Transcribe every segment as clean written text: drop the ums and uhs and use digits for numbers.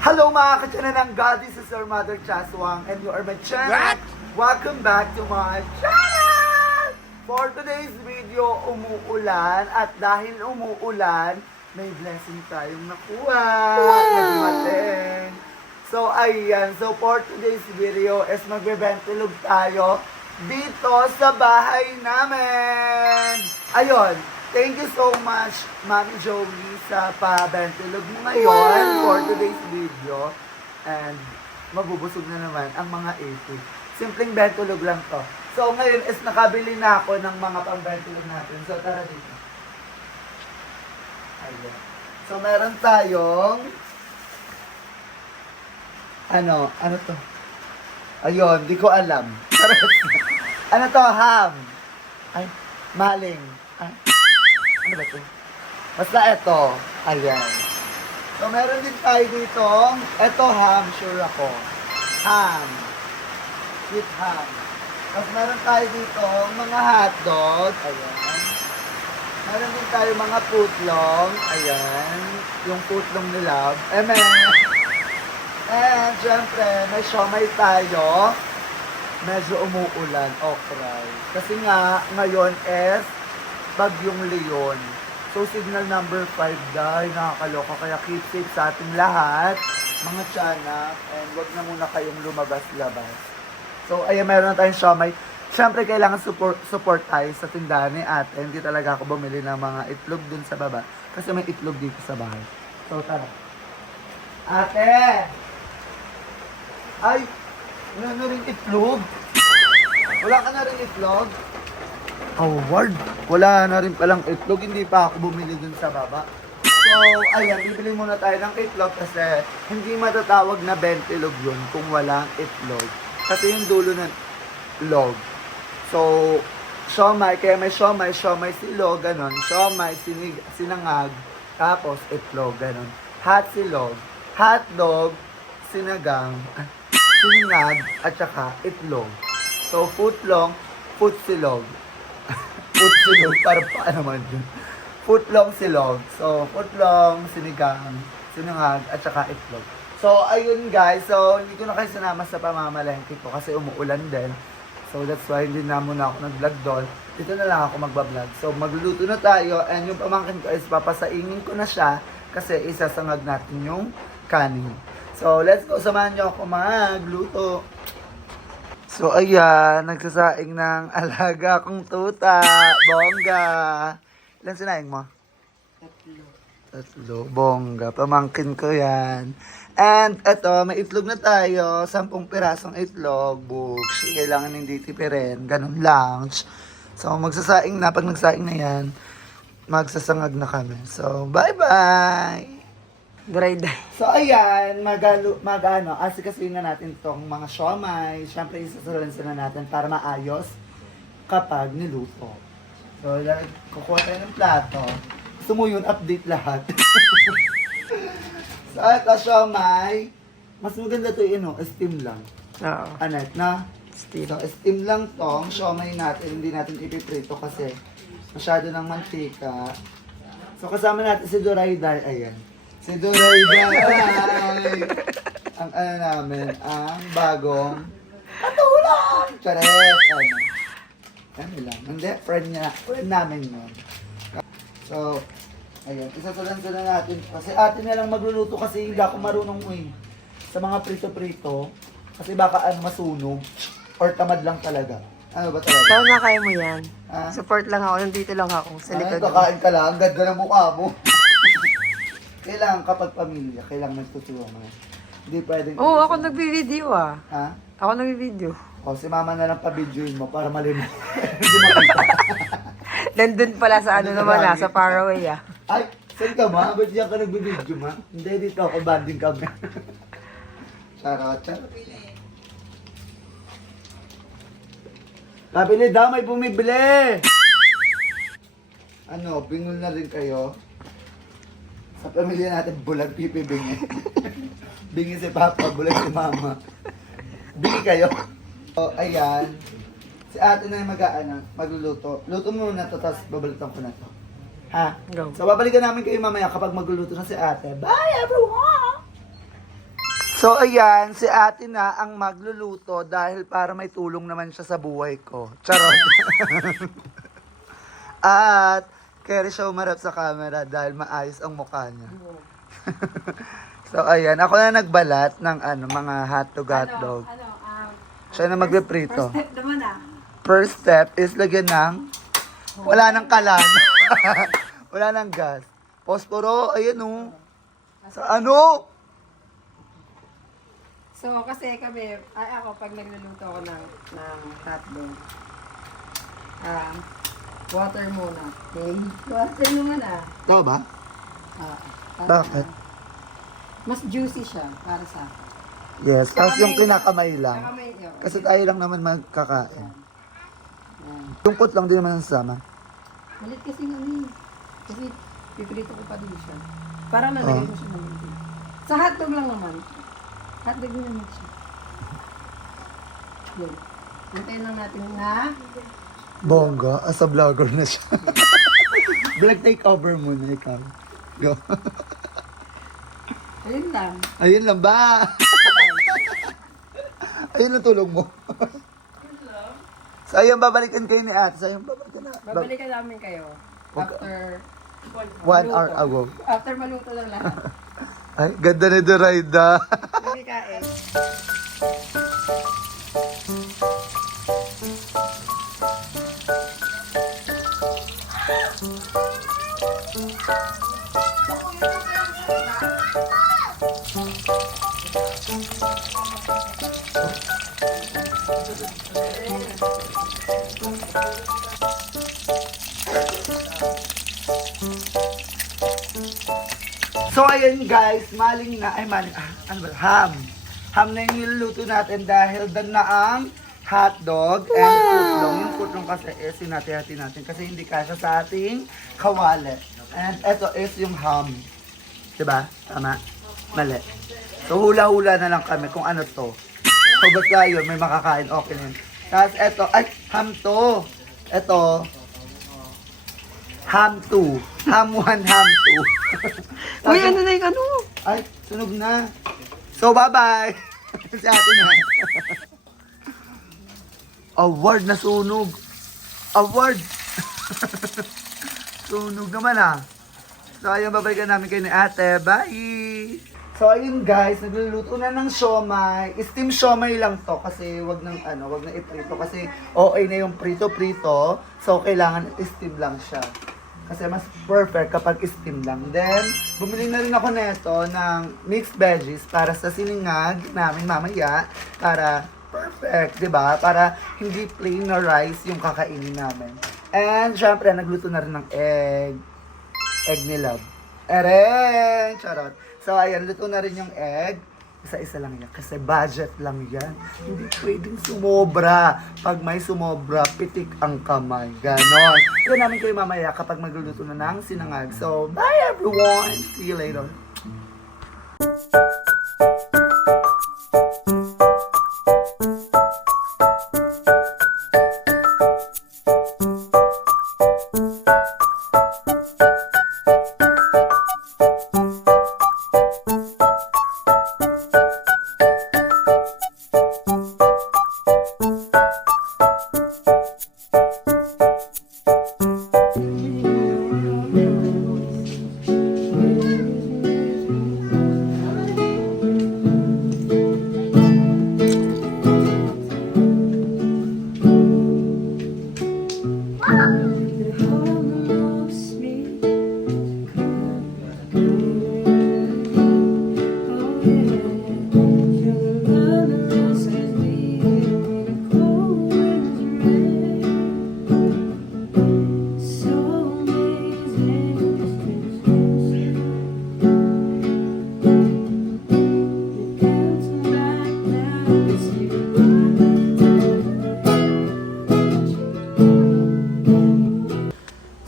Hello mga ka-channel ng God, this is your mother Chaswang and you are my channel. What? Welcome back to my channel! For today's video, umuulan at dahil umuulan, may blessing tayong nakuha na dumating. So ayan, so for today's video is magbe-ventulog tayo dito sa bahay namin. Ayun, thank you so much, Mami Joey, sa pa-ventulog mo ngayon for today's video. And mabubusog na naman ang mga 80. Simpleng ventulog lang to. So ngayon is nakabili na ako ng mga pang-ventulog natin. So tara dito. Ayun. So meron tayong ano to? Ayun, di ko alam. Ano to? Ham. Ay, maling. Ay, ano ba to? Basta ito. Ayan. So, meron din tayo dito. Ito ham, sure ako. Ham. Sweet ham. Tapos meron tayo dito mga hotdog. Ayan. Meron din tayo mga putlong. Ayan. Yung putlong ni Love. And syempre, may siomay tayo. Medyo umuulan, okray. Kasi nga, ngayon is Bagyong Leon. So, signal number 5 dahil nakakaloka. Kaya keep safe sa ating lahat, mga tiyanak. And wag na muna kayong lumabas-labas. So, ayan, meron na tayong siomay. Syempre, kailangan support tayo sa tindahan ni ate. Hindi talaga ako bumili ng mga itlog dun sa baba. Kasi may itlog dito sa bahay. So, tara. Ate! Ay, wala na rin itlog. Wala ka na rin itlog? Howard, wala na rin palang itlog. Hindi pa ako bumili dun sa baba. So, ayan, bibili muna tayo ng itlog kasi hindi matatawag na bentilog yun kung walang itlog. Kasi yung dulo ng log. So, siomay, kaya may siomay silog, ganon. Siomay, sinangag, tapos itlog, ganon. Hot silog, hotdog, sinagang, sinangag, at saka itlog. So, footlong, footsilog. Footsilog, para pa naman yun. Footlong silog. So, footlong, sinigang, sinangag, at saka itlog. So, ayun guys. So, hindi ko na kayo sinama sa pamamalengke ko kasi umuulan din. So, that's why hindi na muna ako nag-vlog doon. Dito na lang ako magbablog. So, magluluto na tayo. And yung pamangkin ko is papasaingin ko na siya kasi isasangag natin yung kanin. So, let's go. Samahan niyo ako magluto. So, ayan. Nagsasaing ng alaga kong tuta. Bongga. Ilan sinaing mo? Tatlo. Bongga. Pamangkin ko yan. And, eto, may itlog na tayo. 10 pirasong itlog. Books. Kailangan hindi tipirin. Ganun lang. So, magsasaing na. Pag nagsaing na yan, magsasangag na kami. So, bye-bye! Dry die. So, ayan, asikasuhin na natin tong mga siomay. Siyempre, isasulansan na natin para maayos kapag niluto. So, kukuha tayo ng plato. Gusto mo yun, update lahat. So, ito siomay. Mas maganda to steam lang. Oo. Anet na? Steam. So, steam lang tong siomay natin. Hindi natin ipiprito kasi masyado ng mantika. So, kasama natin si Dorayday. Ayan. Si Dorayday. Ang ano namin, ang bagong katulong! Chares! Ano lang. Hindi, friend namin yun. So, ayan, isasulansan na natin. Kasi atin na lang magluluto kasi hindi ako marunong sa mga prito-prito. Kasi baka masunog. Or tamad lang talaga. Ano ba talaga? Ikaw na kaya mo yan. Ah? Support lang ako. Nandito lang ako. Sa likod. Kakain ka lang. Ang ganda ng mukha mo. Kailangan kapag pamilya, kailangan nagtutulungan. Hindi pwedeng... Oo, ako nagbi-video ah. Ha? Ako nagbi-video. O, si mama na lang pa-videoin mo para malimit. Hindi makita. Nandun pala sa ano naman ah, sa Faraway ah. Ay, saan ka ma? Ba't diyan ka nagbi-video ma? Hindi, dito ako, banding kami. Charot. Nabili daw, may bumibili! Ano, bingol na rin kayo? Sa pamilya natin, bulag pipi bingi. Bingi si Papa, bulag si Mama. Bingi kayo. So, ayan. Si ate na yung magluluto. Luto mo na to, tapos babalitan ko na to. Ha? Go. So, babalikan namin kayo mamaya kapag magluluto na si ate. Bye, everyone! So ayan, si ate na ang magluluto dahil para may tulong naman siya sa buhay ko. Charot. At kaya siya umarap sa camera dahil maayos ang mukha niya. So ayan, ako na nagbalat ng mga hotdog. Siya na magpiprito. First step naman First step is lagyan ng wala nang kalan. Wala nang gas. Posporo, ayan o. Sa ano? So, kasi kami, ako, pag nagluluto ako ng hotdog, water muna. Okay? Water muna. Tama ba? Para Bakit? mas juicy siya para sa akin. Yes, tapos yung kinakamay lang. Saka may, yun. Kasi tayo lang naman magkakain. Yan. Tungkot lang din naman ang sama. Malit kasi namin. Kasi piprito ko pa din siya. Para nalagay mo siya ng malit. Sa hotdog lang naman. Hotdog din naman siya. Yun. Antayin lang natin na Bongga, as a vlogger na siya. Vlog takeover muna ikaw. Go. ayun lang. Ayun lang ba? Ayun ang tulong mo. So ayun, babalikan kayo ni ate. So ayun, babalikan na. Babalikan namin kayo. After 1 hour ago. After maluto ng lahat. Ay, ganda ni Doraida. Hindi kain. So ayun guys, maling na, ano ba, ham. Ham na yung niluluto natin dahil dan na ang hotdog and putlong. Yung putlong kasi is sinati-hati natin kasi hindi kasya sa ating kawali. And ito is yung ham. Diba? Tama? Mali. So hula-hula na lang kami kung ano to. So basta yun, may makakain, okay na yun. Tapos ito, ay, ham to. Ito, ham 2. Ham 1, ham 2. Uy, ano na yung ano? Ay, sunog na. So, bye-bye. Si ate na. Award na sunog. Award. Sunog naman So, ayun, babalikan namin kayo ni ate. Bye! So, ayun guys, nagluluto na ng siomay. Steam siomay lang to kasi wag nang iprito kasi okay na yung prito-prito. So, kailangan steam lang siya. Kasi mas perfect kapag steam lang. Then, bumili na rin ako nito ng mixed veggies para sa siningag namin mamaya. Para perfect, di ba? Para hindi plain na rice yung kakainin namin. And, syempre, nagluto na rin ng egg. Egg ni Love. Eren! Charot. So, ayan, luto na rin yung egg. Isa-isa lang yan. Kasi budget lang yan. Hindi pwedeng sumobra. Pag may sumobra, pitik ang kamay. Ganon. So, namin kayo mamaya kapag magluluto na ng sinangag. So, bye everyone! See you later.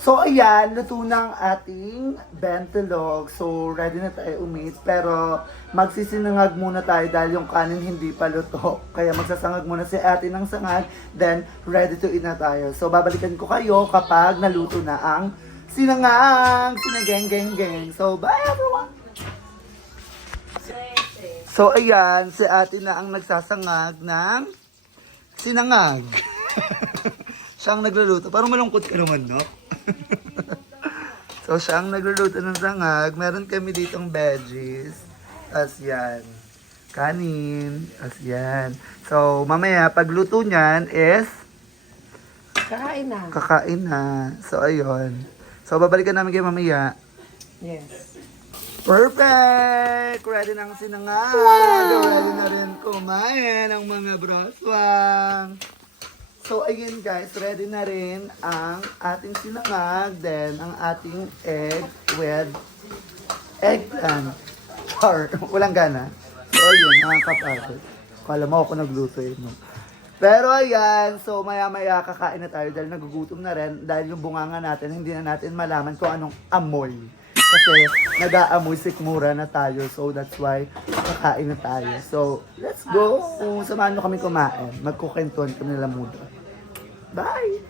So, ayan, luto na ang ating bentilog. So, ready na tayo umit. Pero, magsisinangag muna tayo dahil yung kanin hindi pa luto. Kaya magsasangag muna si ate ng sangag. Then, ready to eat na tayo. So, babalikan ko kayo kapag naluto na ang sinangag. Sinageng-geng-geng. So, bye everyone! So, ayan, si ate na ang nagsasangag ng sinangag. Siya ang nagluluto. Parang malungkot ka naman, no? So, siya ang nagluluto ng sangag. Meron kami ditong veggies. As yan. Kanin. As yan. So, mamaya, pagluto niyan is Kakain na. kakain na. So, ayun. So, babalikan namin kayo mamaya. Yes. Perfect! Ready na ang sinangag. Ready na rin kumain ang mga broswang. So, ayun guys, ready na rin ang ating sinangag. Then, ang ating egg with eggplant. Char, walang gana. So, ayun, nakakapagod. Kala mo ako nagluto yun. No? Pero ayan, so maya-maya kakain na tayo dahil nagugutom na rin. Dahil yung bunganga natin, hindi na natin malaman kung anong amoy. Kasi nag-aamoy sikmura na tayo. So that's why kakain na tayo. So let's go. Samahan mo kami kumain. Magkukwentuhan kami nila muna. Bye!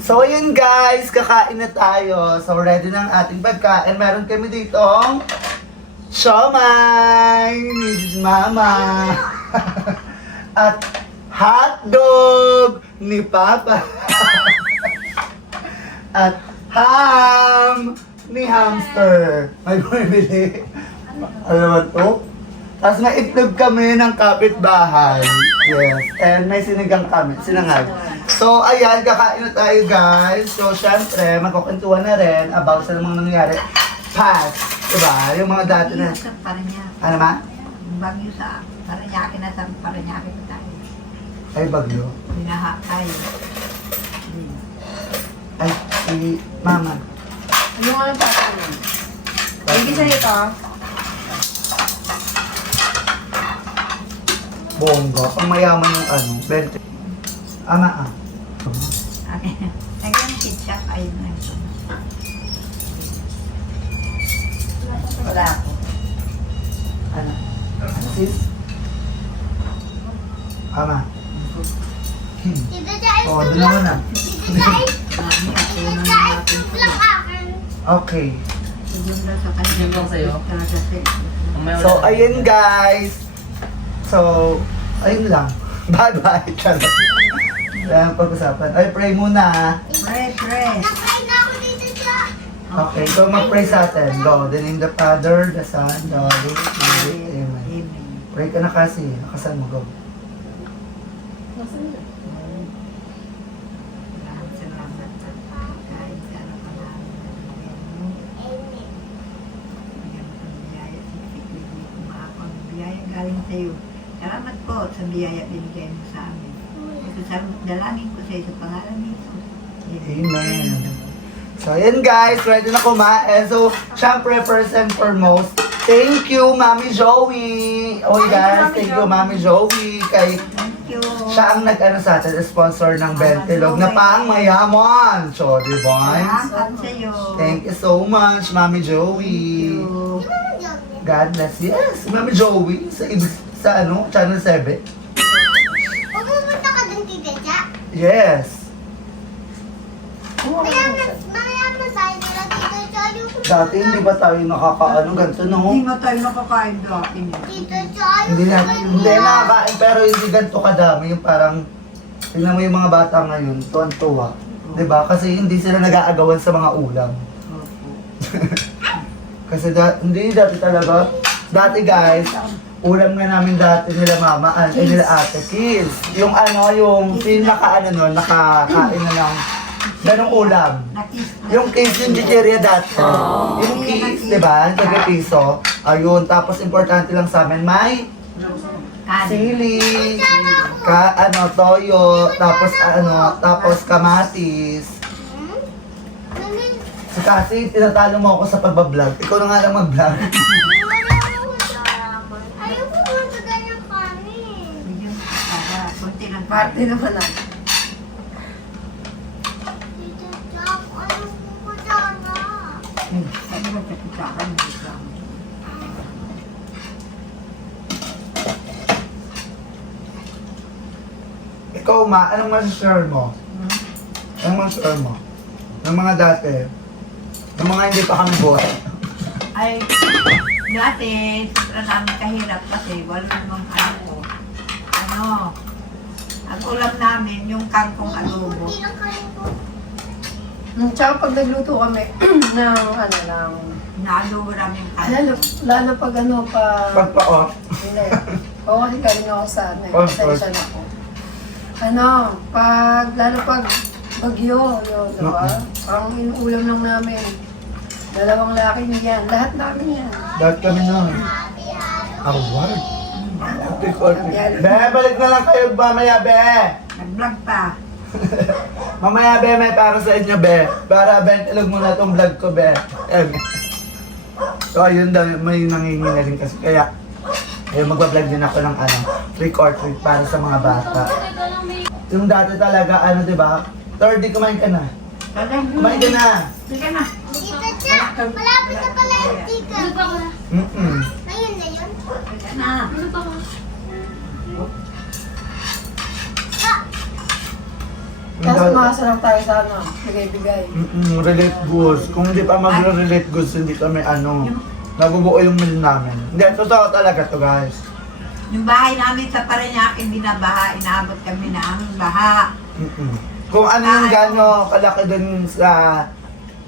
So ayun guys, kakain na tayo. So ready na ang ating pagkain. Meron kami ditong siomay ni Mama. At hotdog ni Papa. At ham ni hamster. May bumibili. Ano naman to? Tapos may itlog kami ng kapitbahay. Yes. And may sinigang kami. Sinangag. So, ayan. Kakain na tayo, guys. So, syempre, magkukwentuhan na rin about sa mga nangyari. Past. Diba? Yung mga dati na. Sa Parañaque. Ano ma? Bagyo sa Parañaque na sa Parañaque na tayo. Ay, bagyo. Binaha tayo. Ay, si Mama. Yung ano pa ito? Hindi sa ito. Bongga. Pang mayaman yung ano. 20. Ama ah. Okay. Naging ketchup ayun na ito. Wala ako. Ano? Ano sis? Ama. Oh, doon naman na. Okay. Siguro na sa kanya. lang sa'yo? So, ayun guys. So, ayun lang. Bye-bye. Charot. Kaya ang pag-usapan. Ay, pray muna. Fresh, fresh. Okay, so mag-pray sa atin. Go. The name of the Father, the Son, the Holy Spirit. Amen. Amen. Pray ka na kasi. Nakasan mo. Go. Maraming salamat at kahit sa ano pa namin na bigyan mo ng biyaya. Siksik-lig mo kung makakon. Biyaya galing sa iyo. Salamat po sa biyaya binigay mo sa amin. Salamat dalangin ko sa iyo sa pangalan ni Jesus. Amen. So, ayan guys. Ready na kumain. So, syempre, first and foremost, thank you, Mami Joey. Oh guys, thank you, Mami Joey. Kay Thank you. siya ang nag-ano sa atin, sponsor ng Bentilog na pang mayaman. So, di ba? Salamat sa iyo. Thank you so much, Mami Joey. God bless. Yes, Mami Joey. Sa ano, Channel 7. Pumunta ka dun, Tita Jack. Yes. Mayaman sa'yo nila, Tita Jack. Dati hindi ba tayo nakakaano ganito, no? Hindi nga tayo nakakain dati. Tita Jack, Hindi na, hindi nakakain, pero hindi ganito kadami. Yung parang, tingnan mo yung mga bata ngayon, tuwan-tuwa. Diba? Kasi hindi sila nag-aagawan sa mga ulam. Kasi hindi dati talaga. Dati guys, ulam nga namin dati nila mama, nila ate, kids. Yung ano, yung pinaka ano nun, nakakain na lang. Ganong ulam. Yung case yung chicheria dati. Yung case, di ba? Yung taga-piso. Ayun, tapos importante lang sa amin, may sili, toyo, tapos kamatis. Si Cassie, tinatalo mo ako sa pagbablog. Ikaw na nga lang mag-vlog. ayaw ko sa ganyang kanin. Kunti lang. Party naman ako. Tita Jack, ayaw ko sana. Ano ba sa kutsara mo? Ikaw ma, anong masashare mo? Anong masashare mo? Ng mga dati. Ng mga hindi pa kami buhay. Ay, Dati, sobrang namin kahirap kasi wala namang ang ulam namin, yung kangkong adobo. Hindi lang kayo po. Tsaka pag nagluto kami ng Naadobo namin kangkong. lalo pag Pagpa-off. hindi. Oo, kasi galing ako sa Of pasensya na ako. Lalo pag bagyo, yun, diba? Ang inuulam lang namin. 2 laki niyan. Lahat namin yan. Dahil kami nun. Award. Be, balik na lang kayo mamaya, be. Nag-vlog pa. Mamaya, be, may para sa inyo, be. Para bentilog mo na itong vlog ko, be. So, ayun daw, may nanginginig kasi. Kaya, magpa-vlog din ako ng trick or treat para sa mga bata. Yung dati talaga, diba? 30, kumain ka na. Kumain ka na. Sige na. Tita Cha, malapit na pala yung tika. Mm-mm. Ngayon na yun. Sige na. Tapos makasarap tayo sa bigay-bigay. Relate goods. Kung hindi pa magre-relate goods, hindi kami nabubuo yung meal namin. Hindi, totoo talaga to, guys. Yung bahay namin sa Parañaque, binabaha. Inaabot kami na aming baha. Kung ano yung gano'n kalaki dun sa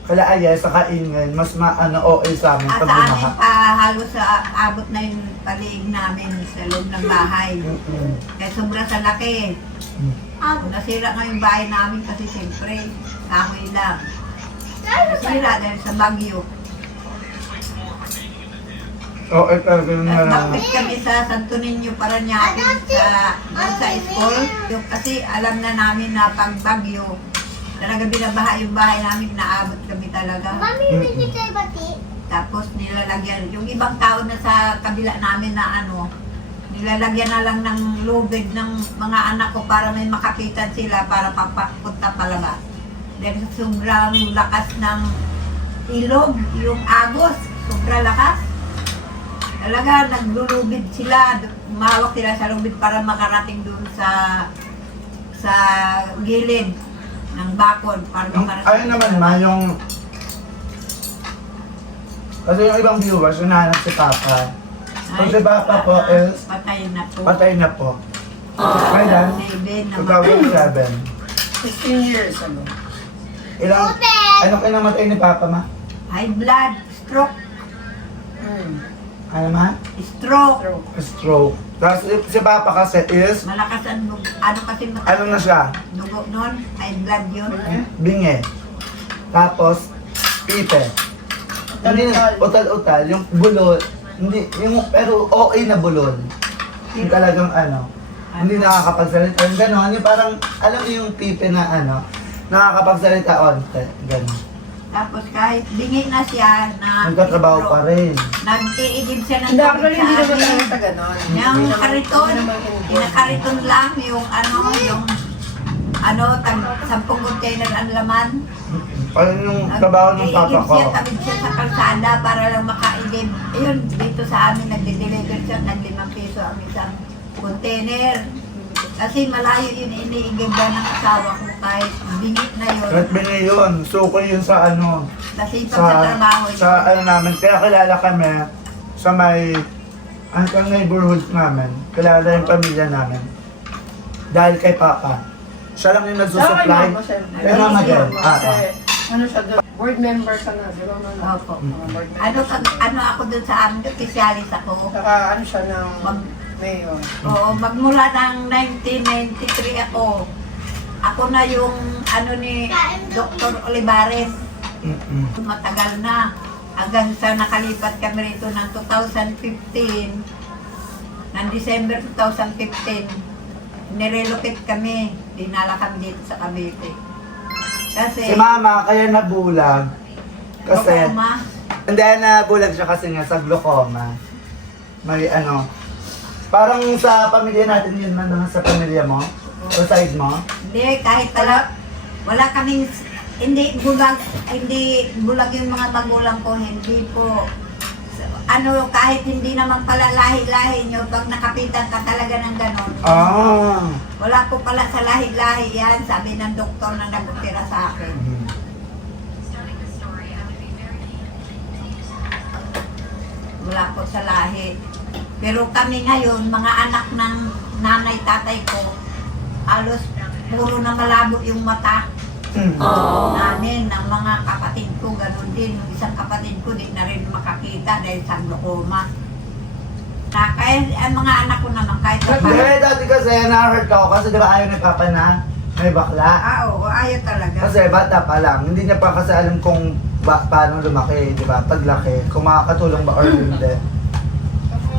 Kalaaya, sa Kaingan, mas OA sa amin At pag sa amin bumaha. pa, halos abot na yung paliig namin sa loob ng bahay. Kaya sobra sa laki. Nasira nga yung bahay namin kasi siyempre, kahoy lang. Nasira dahil sa bagyo. OA talaga yung At bakit kami sa Santo Niño, Parañaque, sa school. Yung, kasi alam na namin na pag bagyo, talaga binabaha yung bahay namin, naabot kami talaga. Mami, may kita yung bati. Tapos nilalagyan, yung ibang tao na sa kabila namin na nilalagyan na lang ng lubid ng mga anak ko para may makapitan sila para papapunta palabas. Dahil sa sobrang lakas ng ilog, yung agos, sobrang lakas. Talaga, naglulubid sila, mahawak sila sa lubid para makarating doon sa gilid ng bakod para makarating. Ayun naman yung kasi yung ibang viewers, hinahanap si Papa. Kung si Papa po is patay na po. patay na po. Kailan? 7 naman. 2007. 15 years ago. Ilang, ano kayo namatay ni Papa, ma? High blood, stroke, Ano, ma? stroke. Stroke. Tapos si Papa kasi is, Malakas ang kasi ano na siya? dugo nun, high blood yun. Binge. Tapos, pipe. Hindi na, utal-utal, yung bulol. Hindi, yung, pero OA na bulol. Yung talagang hindi nakakapagsalita. Yung gano'n, yung parang, alam mo yung pipe na nakakapagsalita onte. Gano'n. Tapos kahit bingi na siya na Nagtatrabaho pa rin. nag-iigib siya ng Hindi, tubig actually, sa hindi naman amin. talaga ganon. Yung kariton, Hindi naman inborn. kinakariton lang yung 10 container ang laman. Parang yung trabaho ng Papa Nag-iigib ko. siya, tabid siya sa kalsada para lang makaigib. Ayun, dito sa amin, nagde-deliver siya ng 5 piso ang isang container. Kasi malayo yun iniigib na ng asawa ko kahit bingit na yun. Kahit bingi yun, suko yun sa Kasi pag sa trabaho yun. sa namin. Kaya kilala kami sa may, ang neighborhood namin. Kilala yung pamilya namin. Dahil kay Papa. Siya lang yung nagsusupply. Kay Mama din. Kasi, siya doon? Board member ka na, di ba? Opo. Mga board member. Ano ako dun sa amin, specialist ako. Saka siya ng mayor. Oo, magmula ng 1993 ako. Ako na yung ni Dr. Olivares. Matagal na. Hanggang sa nakalipat kami rito ng 2015. Ng December 2015. Nirelocate kami. Dinala kami dito sa Cavite. Kasi, Si Mama, kaya nabulag. Kasi, glaucoma. hindi nabulag siya kasi nga sa glaucoma. May parang sa pamilya natin yun man, sa pamilya mo? O side mo? Hindi, kahit wala kaming, hindi bulag yung mga magulang ko, hindi po. Kahit hindi naman pala lahi-lahi nyo, pag nakapitan ka talaga ng ganon. Wala po pala sa lahi-lahi yan, sabi ng doktor na nag-opera sa akin. Wala po sa lahi. Pero kami ngayon, mga anak ng nanay, tatay ko, alos puro na malabo yung mata namin, ng mga kapatid ko, ganun din. Yung isang kapatid ko, di na rin makakita dahil sa glaucoma. Kaya ang mga anak ko naman, kahit sa Hindi, dati kasi na-hurt ako kasi di ba ayaw ni Papa na may bakla? oo, ayaw talaga. Kasi bata pa lang, hindi niya pa kasi alam kung paano lumaki, di ba? Paglaki, kung makakatulong ba or hindi.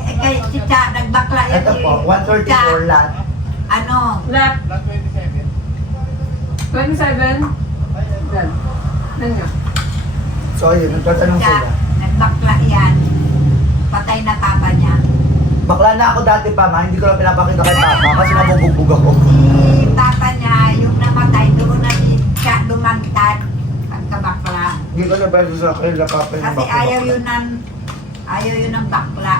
Eh, kaya si Cha, nagbakla yan. Ito po, 134 lot. Ano, Left. 27. Done. Nanyo. So ayun, nagtatanong Cha, sila. nagbakla yan. Patay na papa niya. Bakla na ako dati pa, ma. Hindi ko lang pinapakita kay Papa kasi mabubugbog ako. Si papa niya, yung namatay, doon na si Cha lumantad pagkabakla. Hindi ko na pwede sa akin, Papa yung Kasi ayaw yun ng bakla.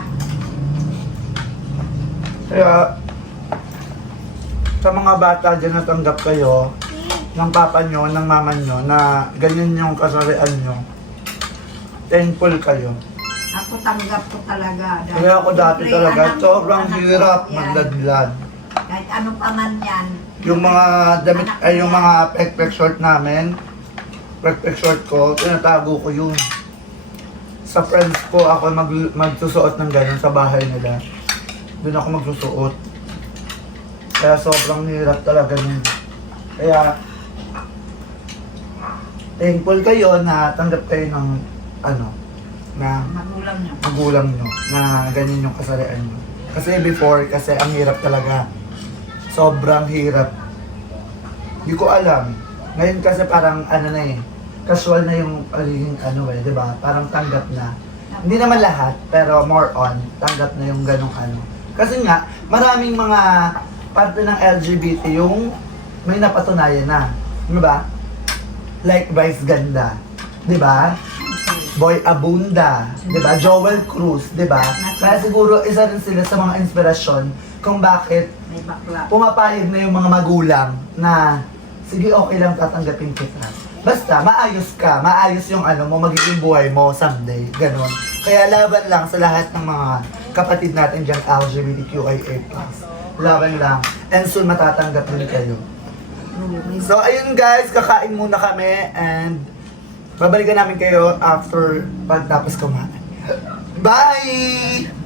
Kaya, sa mga bata dyan natanggap kayo, ng papa nyo, ng mama nyo, na ganyan yung kasarian nyo, thankful kayo. Ako tanggap ko talaga. Dahil Kaya ako dati siyempre, talaga, anak ko, sobrang anak ko, hirap yan. magladlad. Kahit ano pa man yan. Yung mga damit, Anak ko ay yung yan. mga pek-pek short namin, pek-pek short ko, tinatago ko yun. Sa friends ko, ako magsusuot ng ganun sa bahay nila. Doon ako magsusuot. Kaya sobrang hirap talaga nun. Kaya, thankful kayo na tanggap kayo ng, na Magulang niya. magulang nyo, na ganyan yung kasarian nyo. Kasi before, kasi ang hirap talaga. Sobrang hirap. Hindi ko alam. Ngayon kasi parang casual na yung pagiging di ba? Parang tanggap na. Hindi naman lahat, pero more on, tanggap na yung ganong Kasi nga, maraming mga parte ng LGBT yung may napatunayan na. Di ba? Like Vice Ganda. Di ba? Boy Abunda, 'di ba? Joel Cruz, 'di ba? Kaya siguro isa rin sila sa mga inspirasyon kung bakit May bakla. pumapayag na yung mga magulang na sige, okay lang, tatanggapin kita. Basta maayos ka, maayos yung mo, magiging buhay mo someday, ganun. Kaya laban lang sa lahat ng mga kapatid natin diyan LGBTQIA+. Laban lang. And soon matatanggap din kayo. So ayun guys, kakain muna kami and babalikan namin kayo after pagtapos kumain. Bye!